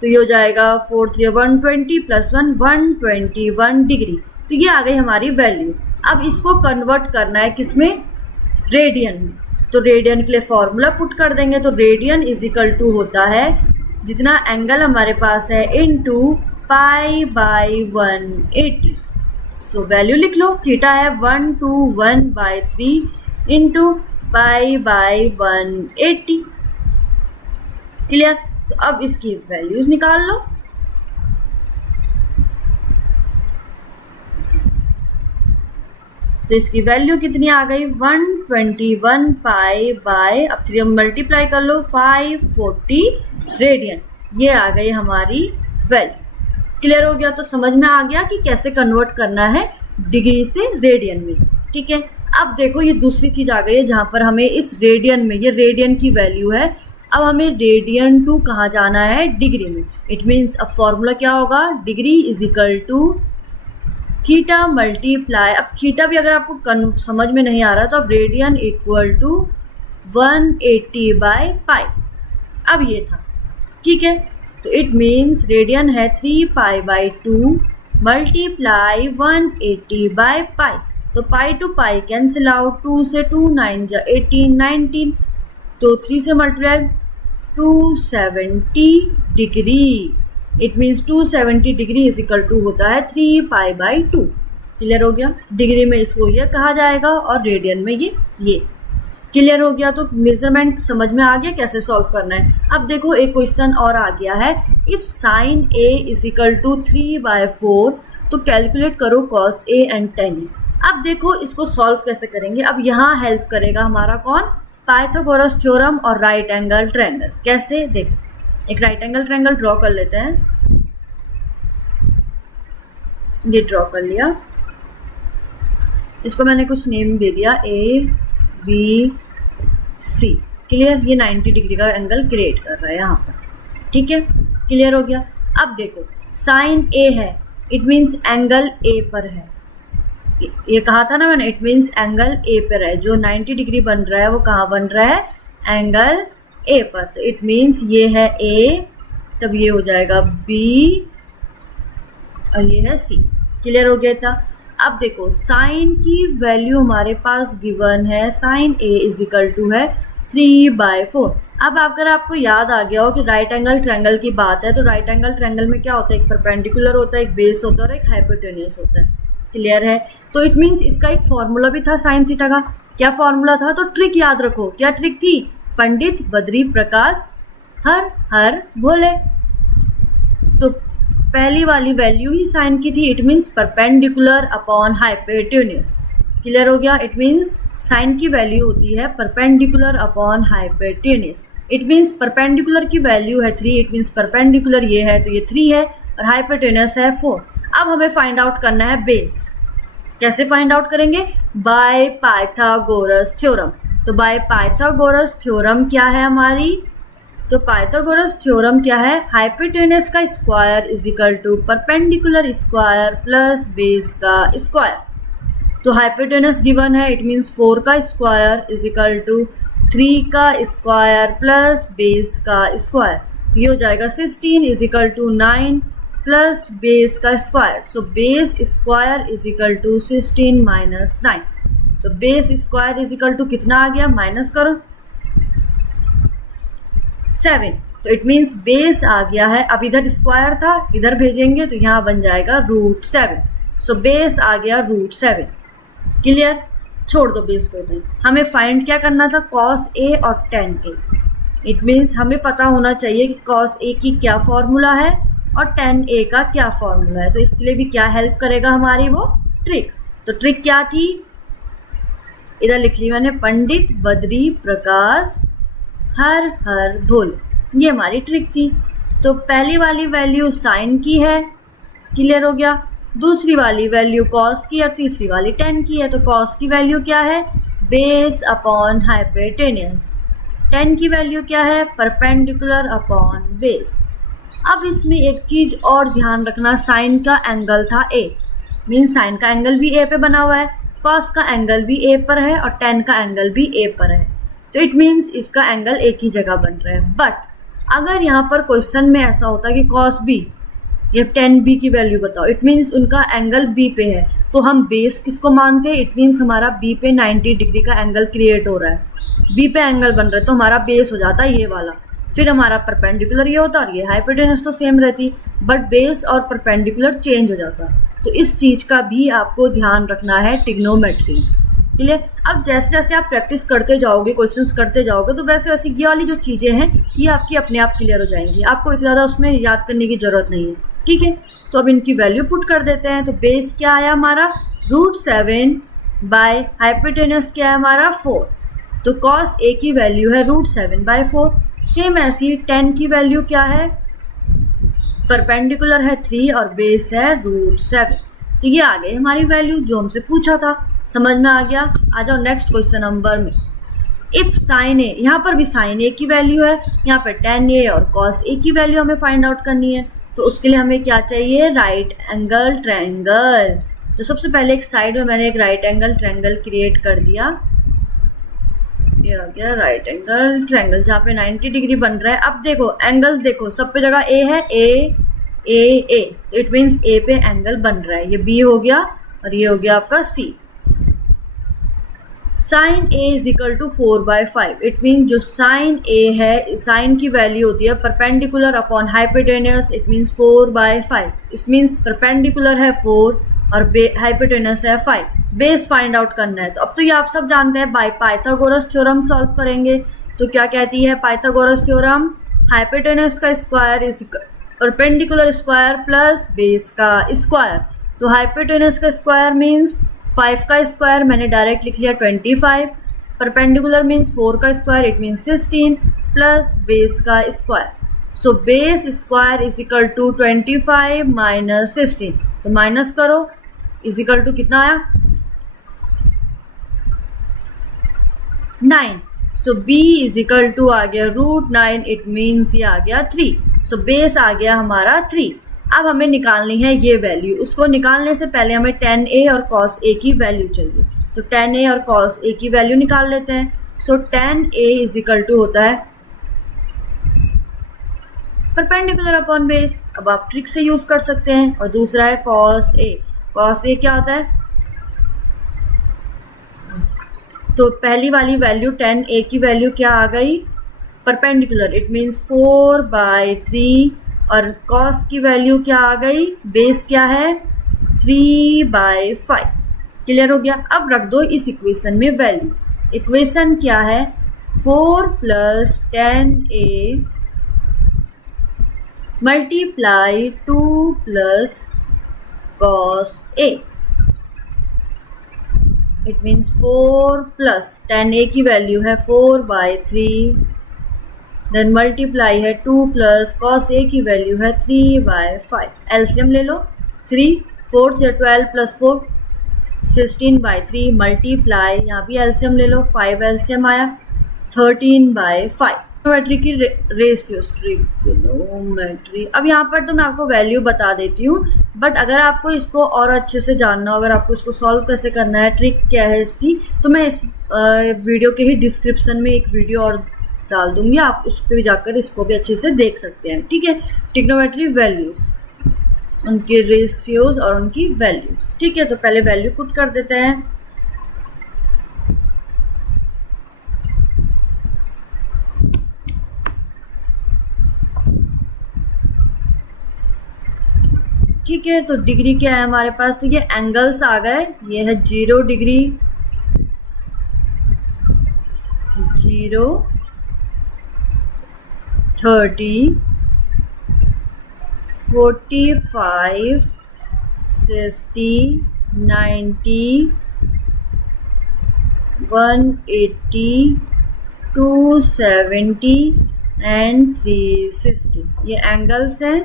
तो ये हो जाएगा 4 3 120 प्लस 1 121 डिग्री। तो ये आ गई हमारी वैल्यू। अब इसको कन्वर्ट करना है किसमें, रेडियन में। तो रेडियन के लिए फॉर्मूला पुट कर देंगे। तो रेडियन इज इक्वल टू होता है जितना एंगल हमारे पास है into pi by 180। So value लिख लो, थीटा है 121/3 इंटू पाई बाई 180। क्लियर। तो अब इसकी वैल्यूज निकाल लो। तो इसकी वैल्यू कितनी आ गई, 121 पाई बाय, अब 3 मल्टीप्लाई कर लो, 540 रेडियन। ये आ गई हमारी वैल्यू। क्लियर हो गया। तो समझ में आ गया कि कैसे कन्वर्ट करना है डिग्री से रेडियन में। ठीक है। अब देखो ये दूसरी चीज आ गई है जहां पर हमें इस रेडियन में, ये रेडियन की वैल्यू है, अब हमें रेडियन टू कहाँ जाना है, डिग्री में। इट मीन्स अब फॉर्मूला क्या होगा, degree is equal to theta multiply, अब थीटा भी अगर आपको समझ में नहीं आ रहा तो अब रेडियन इक्वल टू 180/पाई। अब ये था। ठीक है। तो इट मीन्स रेडियन है 3π/2 मल्टीप्लाई 180/पाई। तो पाई टू पाई कैंसिल आउट, 2 से 2 9 जा 18 19, तो 3 से multiply 270 degree. It means 270 degree is equal to होता है 3π/2। क्लियर हो गया? डिग्री में इसको ये कहा जाएगा और रेडियन में ये। क्लियर हो गया? तो मेजरमेंट समझ में आ गया कैसे सॉल्व करना है। अब देखो एक क्वेश्चन और आ गया है, if sine A is equal to 3/4 तो कैलकुलेट करो cos A and tan A. अब देखो इसको सॉल्व कैसे करेंगे। अब यहाँ हेल्प करेगा हमारा कौन? पाइथागोरस थ्योरम और राइट एंगल ट्रायंगल। कैसे? देखो एक राइट एंगल ट्रायंगल ड्रॉ कर लेते हैं। ये ड्रॉ कर लिया, इसको मैंने कुछ नेम दे दिया ABC। क्लियर? ये 90 डिग्री का एंगल क्रिएट कर रहा है यहाँ पर। ठीक है, क्लियर हो गया? अब देखो साइन ए है, इट मीन्स एंगल ए पर है। ये कहा था ना मैंने, इट मीन्स एंगल ए पर है। जो 90 डिग्री बन रहा है वो कहाँ बन रहा है? एंगल ए पर। तो इट मीन्स ये है ए, तब ये हो जाएगा बी और ये है सी। क्लियर हो गया था? अब देखो साइन की वैल्यू हमारे पास गिवन है, sine A is equal to है 3/4। अब अगर आपको याद आ गया हो कि राइट एंगल ट्रायंगल की बात है, तो राइट एंगल ट्रायंगल में क्या होता है? एक परपेंडिकुलर होता है, एक बेस होता है और एक हाइपोटेन्यूस होता है। क्लियर है? तो इट मीन्स इसका एक फॉर्मूला भी था साइन थीटा का। क्या फॉर्मूला था? तो ट्रिक याद रखो। क्या ट्रिक थी? पंडित बद्री प्रकाश हर हर भोले। तो पहली वाली वैल्यू ही साइन की थी, it means perpendicular upon hypotenuse. Clear हो गया? इट मीन्स साइन की वैल्यू होती है perpendicular upon hypotenuse. It means perpendicular की वैल्यू है 3, इट मीन्स परपेंडिकुलर ये है तो ये 3 है और हाइपोटेन्यूस है 4। अब हमें फाइंड आउट करना है बेस। कैसे फाइंड आउट करेंगे? By Pythagoras theorem. तो बाय पाइथागोरस थ्योरम क्या है हमारी? तो पाइथागोरस थ्योरम क्या है? हाइपोटेन्यूस का square is equal to perpendicular square plus base का स्क्वायर। तो हाइपोटेन्यूस गिवन है, इट मीन्स 4 का स्क्वायर इज इक्वल टू 3 का स्क्वायर प्लस बेस का स्क्वायर। तो ये हो जाएगा 16 is equal to 9 plus base का square. So base square is equal to 16 minus 9। तो base square is equal to कितना आ गया? माइनस करो 7। तो इट मीन्स बेस आ गया है। अब इधर स्क्वायर था, इधर भेजेंगे तो यहाँ बन जाएगा √7। सो बेस आ गया √7। क्लियर? छोड़ दो बेस को इधर। हमें फाइंड क्या करना था? कॉस ए और tan ए। इट मीन्स हमें पता होना चाहिए कि कॉस ए की क्या फॉर्मूला है और tan ए का क्या फॉर्मूला है। तो इसके लिए भी क्या हेल्प करेगा हमारी? वो ट्रिक। तो ट्रिक क्या थी? इधर लिख ली मैंने, पंडित बद्री प्रकाश हर हर भोले। ये हमारी ट्रिक थी। तो पहली वाली वैल्यू साइन की है। क्लियर हो गया? दूसरी वाली वैल्यू कॉस की और तीसरी वाली tan की है। तो कॉस की वैल्यू क्या है? Base upon hypotenuse. tan की वैल्यू क्या है? Perpendicular upon base. अब इसमें एक चीज और ध्यान रखना, साइन का एंगल था a, मीन्स साइन का एंगल भी a पे बना हुआ है, कॉस का एंगल भी a पर है और tan का एंगल भी a पर है। तो इट मीन्स इसका एंगल एक ही जगह बन रहा है। बट अगर यहाँ पर क्वेश्चन में ऐसा होता कि कॉस b या tan b की वैल्यू बताओ, इट मीन्स उनका एंगल b पे है, तो हम बेस किसको मानते हैं? इट मीन्स हमारा b पे 90 डिग्री का एंगल क्रिएट हो रहा है, b पे एंगल बन रहा है, तो हमारा बेस हो जाता है ये वाला। फिर हमारा परपेंडिकुलर ये होता और ये हाइपोटेन्यूस तो सेम रहती, बट बेस और परपेंडिकुलर चेंज हो जाता। तो इस चीज़ का भी आपको ध्यान रखना है ट्रिग्नोमेट्री में। क्लियर? अब जैसे जैसे आप प्रैक्टिस करते जाओगे, क्वेश्चंस करते जाओगे, तो वैसे वैसे ये वाली जो चीज़ें हैं ये आपकी अपने आप क्लियर हो जाएंगी। आपको इतना ज़्यादा उसमें याद करने की ज़रूरत नहीं है। ठीक है? तो अब इनकी वैल्यू पुट कर देते हैं। तो बेस क्या आया हमारा? √7 बाय हाइपोटेन्यूस क्या है हमारा? 4। तो कॉस ए की वैल्यू है √7/4। सेम ऐसी tan की वैल्यू क्या है? परपेंडिकुलर है 3 और बेस है √7। तो ये आ गई हमारी वैल्यू जो हमसे पूछा था। समझ में आ गया? आ जाओ नेक्स्ट क्वेश्चन नंबर में। इफ साइन ए, यहाँ पर भी साइन ए की वैल्यू है, यहाँ पर tan ए और कॉस ए की वैल्यू हमें फाइंड आउट करनी है। तो उसके लिए हमें क्या चाहिए? Right angle triangle. तो सबसे पहले एक साइड में मैंने एक राइट एंगल ट्रायंगल क्रिएट कर दिया। ये आ गया राइट एंगल ट्रायंगल जहाँ पे 90 डिग्री बन रहा है। अब देखो एंगल्स, देखो सब पे जगह ए है, ए। तो इट मीन्स ए पे एंगल बन रहा है। ये बी हो गया और ये हो गया आपका C. Sine A is equal to 4/5। It mean जो साइन ए है, साइन की वैल्यू होती है perpendicular upon hypotenuse, it means 4/5। It means perpendicular है 4 और हाइपोटेन्यूस है 5। बेस फाइंड आउट करना है। तो अब तो ये आप सब जानते हैं, बाय पाइथागोरस थ्योरम सॉल्व करेंगे। तो क्या कहती है पाइथागोरस थ्योरम? हाइपोटेन्यूस का square is perpendicular square plus base का स्क्वायर। तो हाइपोटेन्यूस का स्क्वायर मीन्स 5 का स्क्वायर, मैंने डायरेक्ट लिख लिया 25। परपेंडिकुलर मीन्स 4 का square, it means 16 plus base का square. So base square is equal to 25 minus 16। तो माइनस करो, इज इक्वल टू कितना आया? 9। सो b इज इक्वल टू आ गया √9, इट मीन्स ये आ गया 3। सो बेस आ गया हमारा 3। अब हमें निकालनी है ये वैल्यू। उसको निकालने से पहले हमें tan a और cos a की वैल्यू चाहिए। तो tan a और cos a की वैल्यू निकाल लेते हैं। So tan a is equal to होता है परपेंडिकुलर अपॉन बेस। अब आप ट्रिक से यूज कर सकते हैं। और दूसरा है cos a। cos a क्या होता है? तो पहली वाली वैल्यू tan a की वैल्यू क्या आ गई? Perpendicular, it means 4/3। और cos की वैल्यू क्या आ गई? बेस क्या है? 3/5। क्लियर हो गया? अब रख दो इस इक्वेशन में वैल्यू। इक्वेशन क्या है? 4 plus tan a multiply 2 plus cos a। It means 4 plus tan a की वैल्यू है 4/3, देन मल्टीप्लाई है 2 प्लस cos a की वैल्यू है 3/5। एलसीएम ले लो। 3 4 से 12 प्लस 4 16/3 मल्टीप्लाई, यहाँ भी एलसीएम ले लो, 5 एलसीएम आया 13/5। ट्रिग्नोमेट्री की रेशियोज, ट्रिग्नोमेट्री। अब यहाँ पर तो मैं आपको वैल्यू बता देती हूँ, बट अगर आपको इसको और अच्छे से जानना हो, अगर आपको इसको सॉल्व कैसे करना है, ट्रिक क्या है इसकी, तो मैं इस वीडियो के ही डिस्क्रिप्शन में एक वीडियो और डाल दूंगी, आप उस पर भी जाकर इसको भी अच्छे से देख सकते हैं। ठीक है? ट्रिग्नोमेट्री वैल्यूज, उनके रेशियोज और उनकी वैल्यूज। ठीक है? तो पहले वैल्यू पुट कर देते हैं। ठीक है? तो डिग्री क्या है हमारे पास? तो ये एंगल्स आ गए। ये है 0 डिग्री, 0, 30, 45, 60, 90, 180, 270 एंड 360। ये एंगल्स हैं,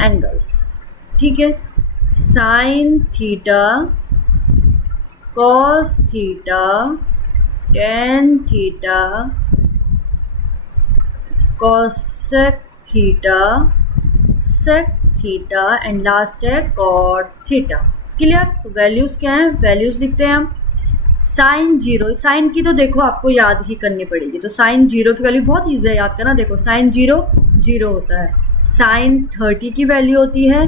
एंगल्स। ठीक है? Sine theta, cos theta, tan theta, cosec theta, sec theta and last है कॉट थीटा। क्लियर? तो वैल्यूज क्या हैं? वैल्यूज लिखते हैं हम। साइन 0, साइन की तो देखो आपको याद ही करनी पड़ेगी। तो साइन 0 की वैल्यू बहुत ईजी है याद करना। देखो साइन 0 0 होता है। साइन 30 की वैल्यू होती है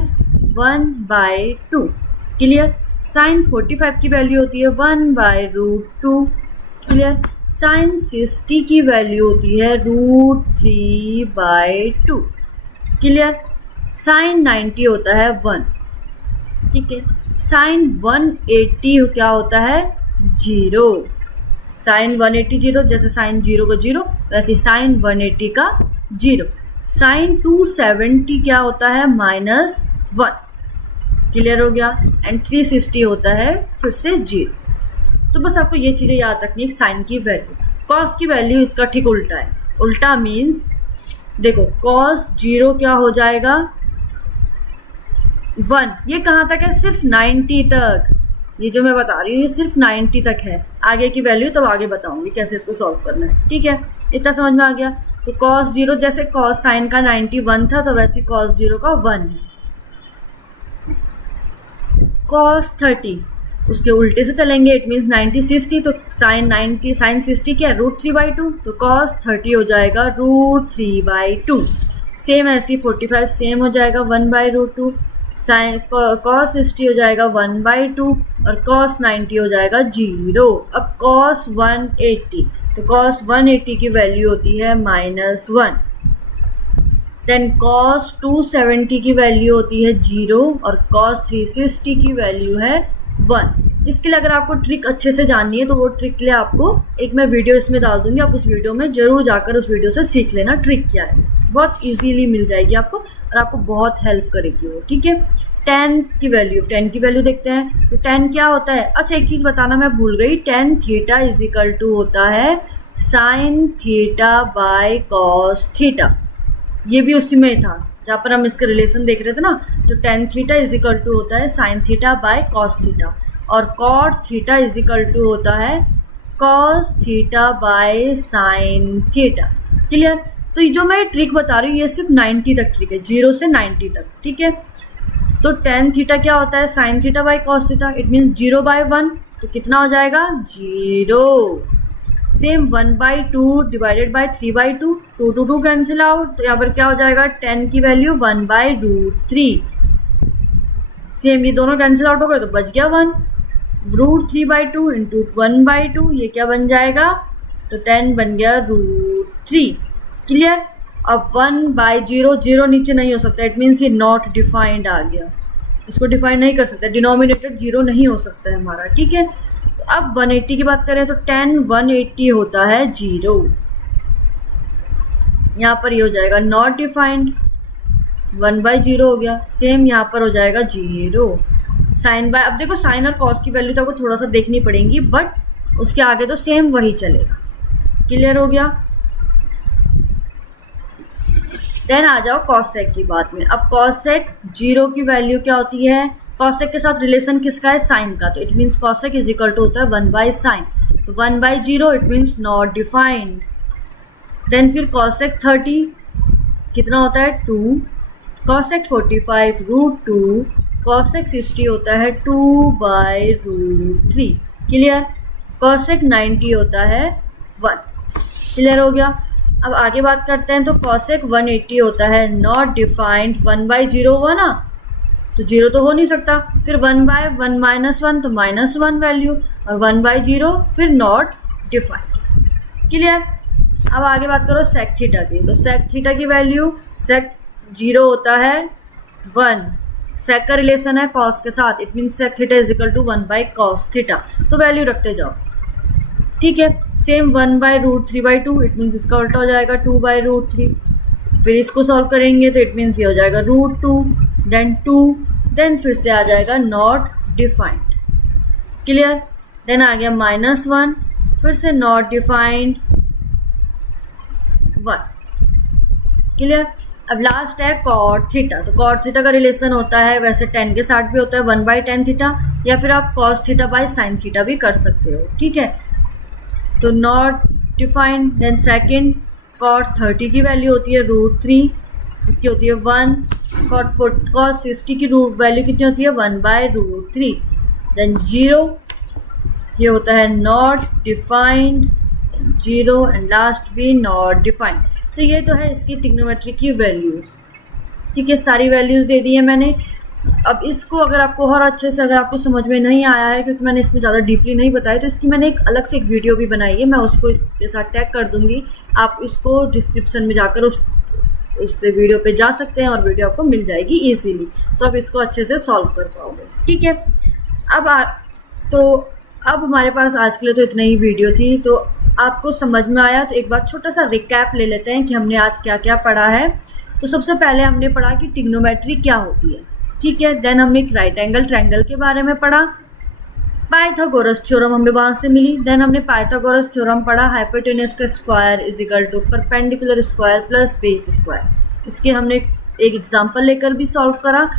1/2। क्लियर? साइन 45 की वैल्यू होती है 1/√2। क्लियर? साइन 60 की वैल्यू होती है √3/2। क्लियर? साइन 90 होता है 1। ठीक है? साइन 180 क्या होता है? 0। साइन 180 0, जैसे साइन 0 का 0 वैसे साइन 180 का 0। साइन 270 क्या होता है? -1। क्लियर हो गया? एंड 360 होता है फिर से 0। तो बस आपको ये चीज़ें याद रखनी है। साइन की वैल्यू, कॉस की वैल्यू इसका ठीक उल्टा है। उल्टा मीन्स देखो कॉस 0 क्या हो जाएगा? 1। ये कहाँ तक है? सिर्फ 90 तक। ये जो मैं बता रही हूँ ये सिर्फ 90 तक है। आगे की वैल्यू तब आगे बताऊंगी कैसे इसको सॉल्व करना है। ठीक है? इतना समझ में आ गया? तो cos 0, जैसे cos साइन का 91 था तो वैसे cos 0 का 1 है। cos 30 उसके उल्टे से चलेंगे, इट मीन्स 90 60। तो साइन 90 साइन 60 क्या है? √3/2। तो cos 30 हो जाएगा √3/2। सेम ऐसी 45 सेम हो जाएगा 1/√2। साइन कॉस 60 हो जाएगा 1/2 और कॉस 90 हो जाएगा 0। अब कॉस 180, तो कॉस 180 की वैल्यू होती है -1। देन कॉस 270 की वैल्यू होती है 0 और कॉस 360 की वैल्यू है 1। इसके लिए अगर आपको ट्रिक अच्छे से जाननी है तो वो ट्रिक के लिए आपको एक मैं वीडियो इसमें डाल दूंगी, आप उस वीडियो में जरूर जाकर उस वीडियो से सीख लेना ट्रिक क्या है। बहुत इजीली मिल जाएगी आपको और आपको बहुत हेल्प करेगी वो, ठीक है। 10 की वैल्यू देखते हैं। तो 10 क्या होता है? अच्छा एक चीज़ बताना मैं भूल गई, tan theta is equal to होता है sine theta by cos theta. ये भी उसी में था जहाँ पर हम इसके रिलेशन देख रहे थे ना। तो tan theta is equal to होता है sine theta by cos theta और cot theta is equal to होता है cos theta by sine theta. Clear? तो ये जो मैं ट्रिक बता रही हूँ ये सिर्फ 90 तक ट्रिक है, 0 से 90 तक, ठीक है। तो tan थीटा क्या होता है? Sine theta by cos theta, it means 0/1। तो कितना हो जाएगा? 0। Same 1/2 divided by 3/2, 2 to 2 cancel out, तो यहाँ पर क्या हो जाएगा? tan की वैल्यू 1/√3। सेम ये दोनों कैंसिल आउट हो गए तो बच गया 1। √3/2 इंटू 1/2, ये क्या बन जाएगा? तो tan बन गया √3। क्लियर? अब 1/0, 0 नीचे नहीं हो सकता, इट मीन्स ये नॉट डिफाइंड आ गया, इसको डिफाइन नहीं कर सकते, डिनोमिनेटर 0 नहीं हो सकता है हमारा, ठीक है। तो अब 180 की बात करें तो tan 180 होता है 0। यहाँ पर ये हो जाएगा नॉट डिफाइंड, 1/0 हो गया। सेम यहाँ पर हो जाएगा 0। साइन बाय, अब देखो साइन और कॉस की वैल्यू तो आपको थोड़ा सा देखनी पड़ेगी, बट उसके आगे तो सेम वही चलेगा। क्लियर हो गया? देन आ जाओ कॉसेक की बात में। अब कॉसेक 0 की वैल्यू क्या होती है? कॉसेक के साथ रिलेशन किसका है? साइन का, तो it means cosec is equal to होता है 1/sin। तो 1/0 it means not defined. Then फिर कॉसेक 30 कितना होता है? 2। कॉसेक 45 √2। कॉसेक 60 होता है 2/√3। क्लियर? कॉसेक 90 होता है 1। क्लियर हो गया? अब आगे बात करते हैं। तो कॉसेक 180 होता है नॉट डिफाइंड, 1/0 हुआ ना, तो 0 तो हो नहीं सकता। फिर 1/1 -1 तो -1 वैल्यू, और 1/0 फिर नॉट डिफाइंड। क्लियर? अब आगे बात करो सेक थीटा की। तो सेक थीटा की वैल्यू, सेक 0 होता है 1। सेक का रिलेशन है कॉस के साथ, it means sec theta is equal to 1/cos theta. तो वैल्यू रखते जाओ, ठीक है। सेम 1/√3/2, इट मीन्स इसका उल्टा हो जाएगा 2/√3। फिर इसको सॉल्व करेंगे तो इट मीन्स ये हो जाएगा √2, देन 2, देन फिर से आ जाएगा नॉट डिफाइंड। क्लियर? देन आ गया -1, फिर से नॉट डिफाइंड 1। क्लियर? अब लास्ट है कॉट थीटा। तो कॉट थीटा का रिलेशन होता है वैसे tan के साथ भी होता है 1/tan थीटा, या फिर आप cos theta by sine theta भी कर सकते हो, ठीक है। तो not defined. Then second cot 30 की वैल्यू होती है √3, इसकी होती है 1। cos 60 की वैल्यू कितनी होती है? 1/√3। देन 0, ये होता है नॉट डिफाइंड, 0 एंड लास्ट भी नॉट डिफाइंड। तो ये तो है इसकी ट्रिग्नोमेट्री की वैल्यूज़, ठीक है। सारी वैल्यूज़ दे दी है मैंने। अब इसको अगर आपको और अच्छे से अगर आपको समझ में नहीं आया है, क्योंकि मैंने इसमें ज़्यादा डीपली नहीं बताया, तो इसकी मैंने एक अलग से एक वीडियो भी बनाई है, मैं उसको इसके साथ टैग कर दूंगी। आप इसको डिस्क्रिप्शन में जाकर उस पे वीडियो पे जा सकते हैं और वीडियो आपको मिल जाएगी ईजीली, तो आप इसको अच्छे से सॉल्व कर पाओगे, ठीक है। अब हमारे पास आज के लिए तो इतना ही वीडियो थी। तो आपको समझ में आया तो एक बार छोटा सा रिकैप ले लेते हैं कि हमने आज क्या क्या पढ़ा है। तो सबसे पहले हमने पढ़ा कि ट्रिग्नोमेट्री क्या होती है, ठीक है। देन हमने एक राइट एंगल ट्रायंगल के बारे में पढ़ा, पाइथागोरस थ्योरम हमें वहाँ से मिली। देन हमने पाइथागोरस थ्योरम पढ़ा, हाइपोटेन्यूज का square is equal to perpendicular square plus base square. इसके हमने एक एग्जाम्पल लेकर भी सॉल्व करा।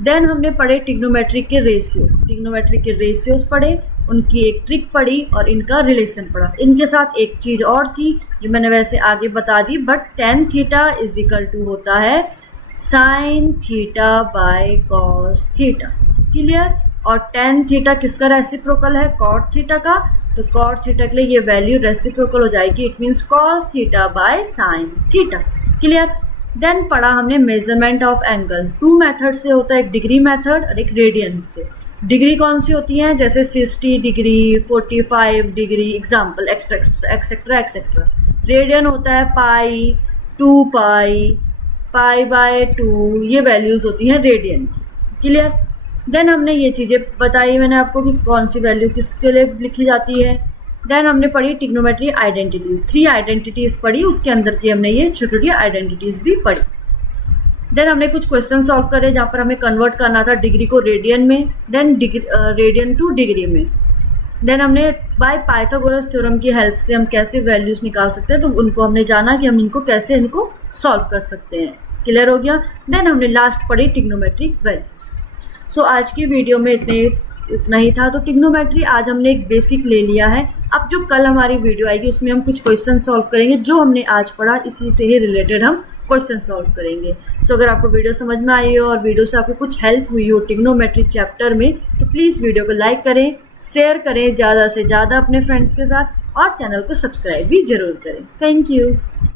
देन हमने पढ़े ट्रिग्नोमेट्री के रेशियोज पढ़े, उनकी एक ट्रिक पढ़ी और इनका रिलेशन पढ़ा। इनके साथ एक चीज़ और थी जो मैंने वैसे आगे बता दी, but tan theta is equal to होता है sine theta by cos theta. Clear? और tan थीटा किसका रेसिप्रोकल है? कॉट थीटा का। तो कॉट थीटा के लिए ये वैल्यू रेसिप्रोकल हो जाएगी, it means cos theta by sine theta. Clear? Then पढ़ा हमने मेजरमेंट ऑफ एंगल। 2 मेथड से होता है, एक डिग्री मेथड और एक रेडियन से। डिग्री कौन सी होती है, जैसे 60 degree, 45 degree, example etcetera etcetera. Radian होता है पाई, 2 पाई, पाई बाय 2, ये वैल्यूज़ होती हैं रेडियन की। क्लियर। देन हमने ये चीज़ें बताई मैंने आपको कि कौन सी वैल्यू किसके लिए लिखी जाती है। देन हमने पढ़ी ट्रिग्नोमेट्री आइडेंटिटीज़, 3 आइडेंटिटीज़ पढ़ी, उसके अंदर की हमने ये छोटी छोटी आइडेंटिटीज़ भी पढ़ी। देन हमने कुछ क्वेश्चन सॉल्व करे जहाँ पर हमें कन्वर्ट करना था डिग्री को रेडियन में, देन रेडियन टू डिग्री में। देन हमने बाय पाइथागोरस थ्योरम की हेल्प से हम कैसे वैल्यूज़ निकाल सकते हैं, तो उनको हमने जाना कि हम इनको कैसे सॉल्व कर सकते हैं। क्लियर हो गया। देन हमने लास्ट पढ़ी ट्रिग्नोमेट्रिक वैल्यूज़। सो आज की वीडियो में इतना ही था। तो ट्रिग्नोमेट्री आज हमने एक बेसिक ले लिया है। अब जो कल हमारी वीडियो आएगी उसमें हम कुछ क्वेश्चन सॉल्व करेंगे, जो हमने आज पढ़ा इसी से ही रिलेटेड हम क्वेश्चन सॉल्व करेंगे। सो अगर आपको वीडियो समझ में आई हो और वीडियो से आपको कुछ हेल्प हुई हो ट्रिग्नोमेट्री चैप्टर में, तो प्लीज़ वीडियो को लाइक करें, शेयर करें ज़्यादा से ज़्यादा अपने फ्रेंड्स के साथ, और चैनल को सब्सक्राइब भी ज़रूर करें। Thank you.